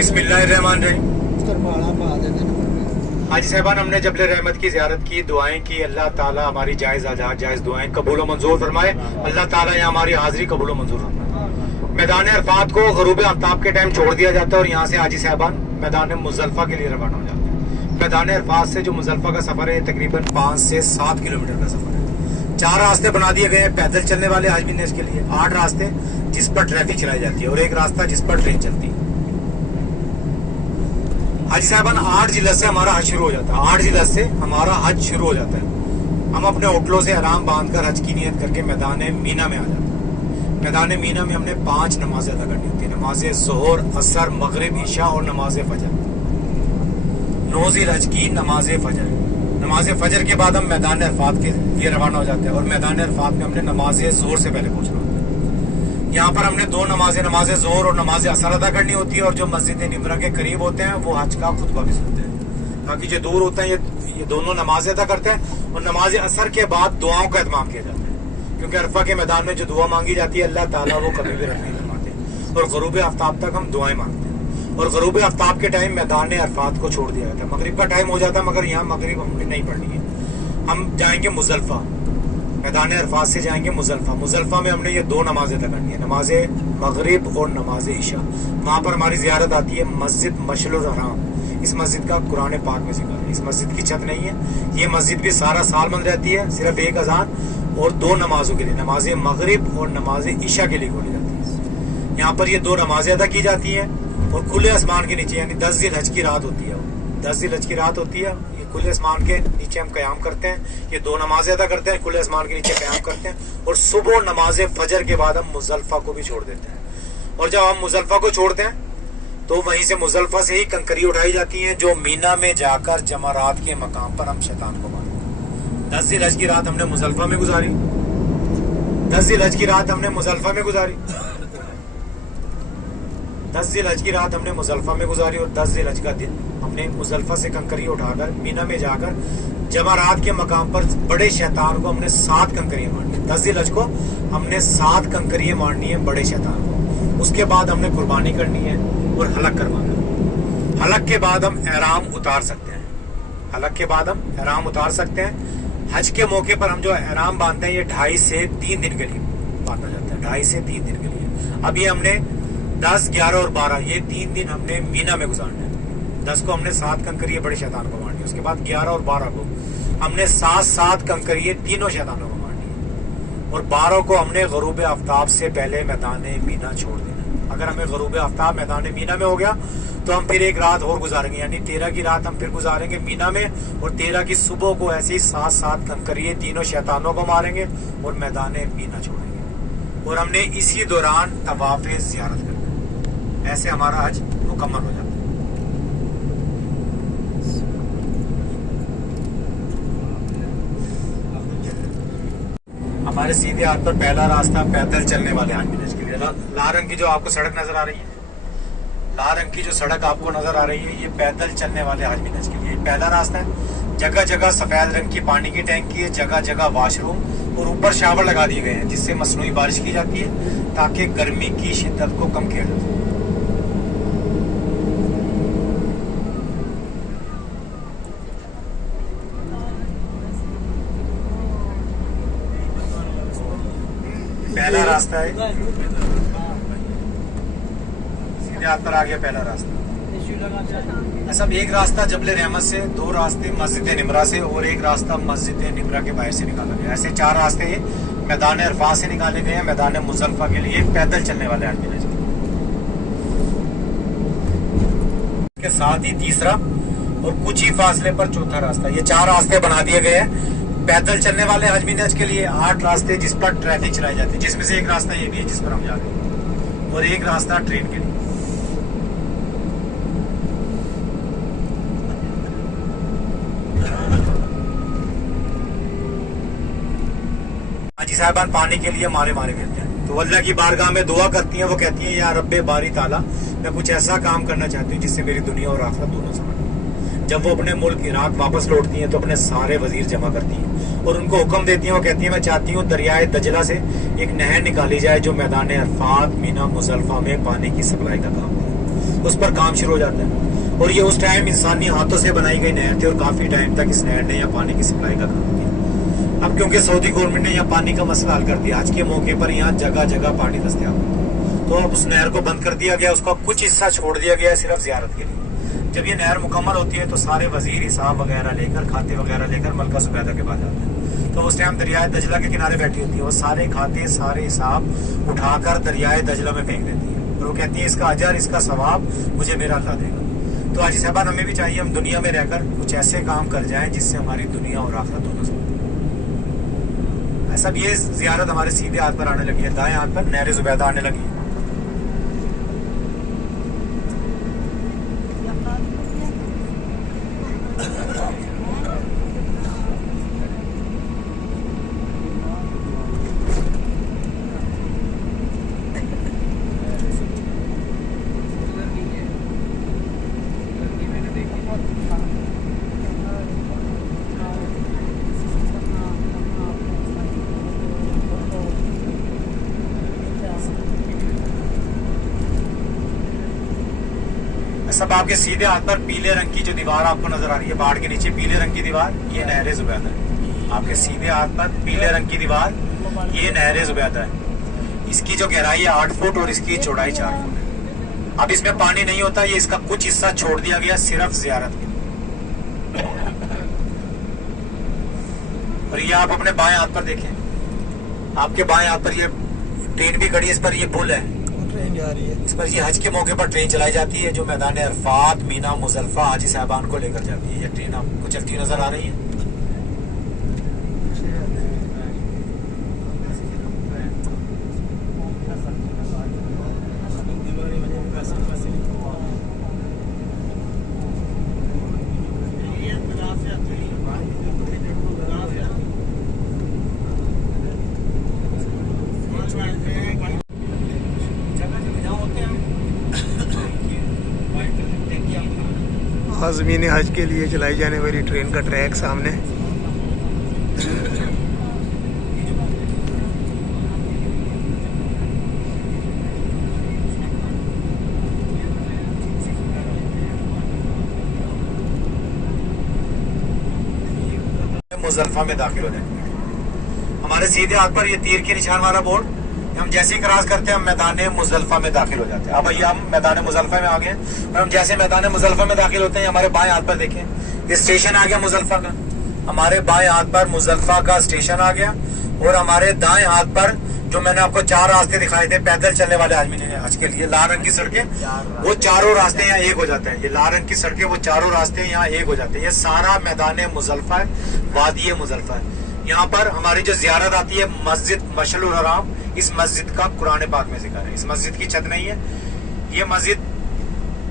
बिस्मिल्लाहिर्रहमानिर्रहीम। हाजी साहबान, हमने जबल रहमत की ज़ियारत की, दुआएं की। अल्लाह ताला हमारी जायज़ आजाद जायज़ दुआएं कबूल मंजूर फरमाए। अल्लाह ताला यहाँ हमारी हाजिरी कबूल मंजूर फरमाए। मैदान अरफात को गरूब आफ्ताब के टाइम छोड़ दिया जाता है और यहाँ से हाजी साहबान मैदान मुज़ल्फ़ा के लिए रवाना हो जाते हैं। मैदान अरफात से जो मुज़ल्फ़ा का सफ़र है तकरीबन 5 से 7 किलोमीटर का सफ़र है। 4 रास्ते बना दिए गए हैं पैदल चलने वाले हाजमीन के लिए, 8 रास्ते जिस पर ट्रैफिक चलाई जाती है और 1 रास्ता जिस पर ट्रेन चलती है। हाजी साहबान, 8 जिला से हमारा हज शुरू हो जाता है। 8 जिला से हमारा हज शुरू हो जाता है। हम अपने होटलों से आराम बांधकर हज की नियत करके मैदान मीना में आ जाते हैं। मैदान मीना में हमने 5 नमाजें अदा करनी होती है। नमाज ज़ोहर, असर, मगरिब, ईशा और नमाज फजर। 9 ज़िलहज की नमाज फजर। नमाज फजर के बाद हम मैदान अरफात के लिए रवाना हो जाते हैं और मैदान अरफात में हमने नमाज ज़ोहर से पहले पहुंचना होता है। यहाँ पर हमने 2 नमाजें, नमाज ज़ोहर और नमाज असर अदा करनी होती है और जो मस्जिद निमरा के करीब होते हैं वो हज का खुतबा भी सुनते हैं। बाकी जो दूर होते हैं ये दोनों नमाजें अदा करते हैं और नमाज असर के बाद दुआओं का एहतमाम किया जाता है, क्योंकि अरफा के मैदान में जो दुआ मांगी जाती है अल्लाह ताला वो कभी भी रद्द नहीं फरमाते और गरूब आफ्ताब तक हम दुआएं मांगते हैं। और गरूब आफ्ताब के टाइम मैदान अरफात को छोड़ दिया जाता है। मगरिब का टाइम हो जाता है मगर यहाँ मगरिब हमने नहीं पढ़नी है। हम जाएंगे मुज़ल्फ़ा, मैदान अरफात से जाएंगे मुज़ल्फ़ा। मुज़ल्फ़ा में हमने ये 2 नमाजें अदा करनी है, नमाज मगरिब और नमाज ईशा। वहाँ पर हमारी ज़ियारत आती है मस्जिद मशअरुल हराम। इस मस्जिद का कुरान पाक में जिक्र है। इस मस्जिद की छत नहीं है, ये मस्जिद भी सारा साल बंद रहती है, सिर्फ 1 अज़ान और 2 नमाजों के लिए, नमाज मगरिब और नमाज ईशा के लिए खोली जाती है। यहाँ पर ये 2 नमाजें अदा की जाती हैं और खुले आसमान के नीचे, यानी 10 ज़िलहज की रात होती है, 10 ज़िलहज की रात होती है। ये खुले आसमान के नीचे हम क़याम करते हैं, ये 2 नमाजें अदा करते हैं, खुले आसमान के नीचे क़याम करते हैं और सुबह नमाज फजर के बाद हम मुज़ल्फ़ा को भी छोड़ देते हैं। और जब हम मुज़ल्फ़ा को छोड़ते हैं तो वहीं से मुज़ल्फ़ा से ही कंकरी उठाई जाती हैं जो मीना में जाकर जमरात के मकाम पर हम शैतान को मारते हैं। 10 ज़िलहज की रात हमने मुज़ल्फ़ा में गुजारी, 10 ज़िलहज की रात हमने मुज़ल्फ़ा में गुजारी, 10 ज़िलहज की रात हमने मुज़ल्फ़ा में गुजारी और 10 ज़िलहज का दिन हमने मुज़ल्फ़ा से कंकरी उठाकर मीना में जाकर जमरात के मकाम पर बड़े शैतान को हमने 7 कंकरियाँ मारनी है। 10 ज़िलहज को हमने 7 कंकरियाँ मारनी है बड़े शैतान को। उसके बाद हमने कुर्बानी करनी है और हलक करवाना है। हलक के बाद हम एहराम उतार सकते हैं। हलक के बाद हम एहराम उतार सकते हैं। हज के मौके पर हम जो एहराम बांधते हैं ये 2.5 से 3 दिन के लिए बांधा जाता है, 2.5 से 3 दिन के लिए। अभी हमने 10, 11 और 12 ये 3 दिन हमने मीना में गुजारना है। 10 को हमने 7 कंकरियाँ बड़े शैतान को मारनी है। उसके बाद 11 और 12 को हमने 7 कंकरियाँ तीनों शैतानों को मारनी है और 12 को हमने गरूब आफ्ताब से पहले मैदान मीना छोड़ देना। अगर हमें गरूब आफ्ताब मैदान मीना में हो गया तो हम फिर 1 रात और गुजारेंगे, यानी 13 की रात हम फिर गुजारेंगे मीना में और 13 की सुबह को ऐसे ही 7 कंकरियाँ तीनों शैतानों को मारेंगे और मैदान मीना छोड़ेंगे और हमने इसी दौरान तवाफ़ ज़ियारत करना है। ऐसे हमारा हज मुकम्मल हो जाता है। हमारे सीधे हाथ पर पहला रास्ता पैदल चलने वाले हाजमीन के लिए। लाल रंग की जो आपको सड़क नजर आ रही है, लाल रंग की जो सड़क आपको नजर आ रही है, ये पैदल चलने वाले हाजमीन के लिए पहला रास्ता है। जगह जगह सफेद रंग की पानी की टैंकी है, जगह जगह वाशरूम और ऊपर शावर लगा दिए गए हैं जिससे मसनूई बारिश की जाती है ताकि गर्मी की शिद्दत को कम किया जा सके। पहला रास्ता है, सीधे हाथ पर आ गया पहला रास्ता। सब 1 रास्ता जबल रहमत से, 2 रास्ते मस्जिद निमरा से और 1 रास्ता मस्जिद निमरा के बाहर से निकाला गया। ऐसे 4 रास्ते मैदान अरफात से निकाले गए हैं मैदान मुज़ल्फ़ा के लिए पैदल चलने वाले आदमी के साथ ही तीसरा और कुछ ही फासले पर चौथा रास्ता। ये 4 रास्ते बना दिए गए हैं पैदल चलने वाले हाजमीन के लिए। 8 रास्ते जिस पर ट्रैफिक चलाई जाती है, जिसमें से 1 रास्ता ये भी है जिस पर हम जा रहे हैं और 1 रास्ता ट्रेन के लिए। हाजी साहबान पानी के लिए मारे फिरते हैं तो अल्लाह की बारगाह में दुआ करती हैं। वो कहती हैं या रब्बे बारी ताला, मैं कुछ ऐसा काम करना चाहती हूँ जिससे मेरी दुनिया और आखिरत दोनों समझ। जब वो अपने मुल्क इराक वापस लौटती हैं तो अपने सारे वजीर जमा करती हैं और उनको हुक्म देती हैं। वो कहती हैं मैं चाहती हूँ दरियाए दजला से एक नहर निकाली जाए जो मैदान अरफात, मीना, मुज़ल्फ़ा में पानी की सप्लाई का काम करे। उस पर काम शुरू हो जाता है। और ये उस टाइम इंसानी हाथों से बनाई गई नहर थी और काफी टाइम तक इस नहर ने यहाँ पानी की सप्लाई का काम किया। अब क्योंकि सऊदी गवर्नमेंट ने यहाँ पानी का मसला हल कर दिया, आज के मौके पर यहाँ जगह जगह पानी दस्तयाब है, तो अब उस नहर को बंद कर दिया गया, उसका कुछ हिस्सा छोड़ दिया गया है सिर्फ जियारत के लिए। जब ये नहर मुकम्मल होती है तो सारे वजीर हिसाब वगैरह लेकर, खाते वगैरह लेकर मलका ज़ुबैदा के पास जाते हैं। तो उस टाइम दरियाए दजला के किनारे बैठी होती है, वो सारे खाते सारे हिसाब उठाकर दरियाए दजला में फेंक देती है और वो कहती है इसका अजर इसका सवाब मुझे मेरा अल्लाह देगा। तो आज साहबान हमें भी चाहिए हम दुनिया में रहकर कुछ ऐसे काम कर जाएं जिससे हमारी दुनिया और आखिरत दोनों से। ऐसा भी ये जियारत हमारे सीधे हाथ पर आने लगी है, दाएं हाथ पर नहर ज़ुबैदा आने लगी है। सब आपके सीधे हाथ पर पीले रंग की जो दीवार आपको नजर आ रही है पहाड़ के नीचे, पीले रंग की दीवार, ये नहर ज़ुबैदा है। आपके सीधे हाथ पर पीले रंग की दीवार, ये नहर ज़ुबैदा है। इसकी जो गहराई है 8 फुट और इसकी चौड़ाई 4 फुट है। अब इसमें पानी नहीं होता, ये इसका कुछ हिस्सा छोड़ दिया गया सिर्फ जियारत के लिए। और ये आप अपने बाएं हाथ पर देखें, आपके बाएं हाथ पर ये ट्रेन भी खड़ी है, इस पर ये पुल है, ट्रेन जा रही है। इस पर ये हज के मौके पर ट्रेन चलाई जाती है जो मैदान अरफात, मीना, मुजल्फा, हाजी साहबान को लेकर जाती है। ये ट्रेन आपको चलती नजर आ रही है। आज़मीन हज के लिए चलाई जाने वाली ट्रेन का ट्रैक सामने। मुजल्फा में दाखिल हो जाएंगे। हमारे सीधे हाथ पर ये तीर के निशान वाला बोर्ड, हम जैसे ही क्रॉस करते हैं हम मैदान मुजल्फा में दाखिल हो जाते हैं। अब भैया हम मैदान मुजल्फा में आ गए और हम जैसे मैदान मुजल्फा में दाखिल होते हैं, हमारे बाएं हाथ पर देखें ये स्टेशन आ गया मुजल्फा का। हमारे बाएं हाथ पर मुजल्फा का स्टेशन आ गया और हमारे दाएं हाथ पर जो मैंने आपको 4 रास्ते दिखाए थे पैदल चलने वाले आदमी ने आज के लिए, लाल रंग की सड़कें, वो चारों रास्ते यहाँ एक हो जाते हैं। ये लाल रंग की सड़कें, वो चारों रास्ते यहाँ एक हो जाते हैं। ये सारा मैदान मुजल्फा है, वादी मुजल्फा है। यहाँ पर हमारी जो जियारत आती है मस्जिद मशअल हराम, इस मस्जिद का कुरान पाक में जिक्र है। इस मस्जिद की छत नहीं है, ये मस्जिद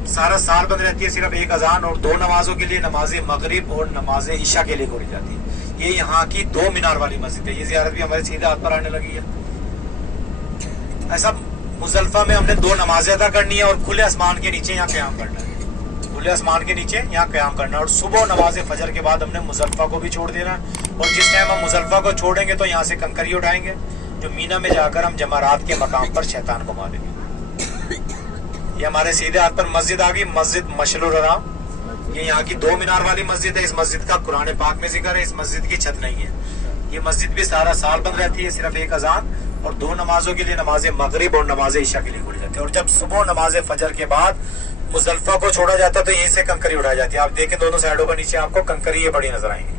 सारा साल बंद रहती है, सिर्फ एक अजान और 2 नमाजों के लिए, नमाज मगरिब और नमाज ईशा के लिए खोली जाती है। ये यहाँ की 2 मीनार वाली मस्जिद है। ये जियारत भी हमारे सीधे हाथ पर आने लगी है। ऐसा मुजल्फा में हमने 2 नमाजें अदा करनी है और खुले आसमान के नीचे यहाँ क़याम करना है। खुले आसमान के नीचे यहाँ क़याम करना है और सुबह नमाज फजर के बाद हमने मुजल्फा को भी छोड़ देना है। और जिस टाइम हम मुजल्फा को छोड़ेंगे तो यहाँ से कंकरी उठाएंगे जो मीना में जाकर हम जमारात के मकाम पर शैतान को मारेंगे। ये हमारे सीधे हाथ पर मस्जिद आ गई, मस्जिद मशअल हराम। ये यहाँ की 2 मीनार वाली मस्जिद है। इस मस्जिद का कुरान पाक में जिक्र है। इस मस्जिद की छत नहीं है। ये मस्जिद भी सारा साल बंद रहती है, सिर्फ एक अजान और 2 नमाजों के लिए, नमाज मगरिब और नमाज ईशा के लिए खोली जाती है। और जब सुबह नमाज फजर के बाद मुजल्फा को छोड़ा जाता है तो यहीं से कंकरी उठाई जाती है। आप देखें दोनों साइडों पर नीचे आपको कंकरी ये बड़ी नजर आएंगी।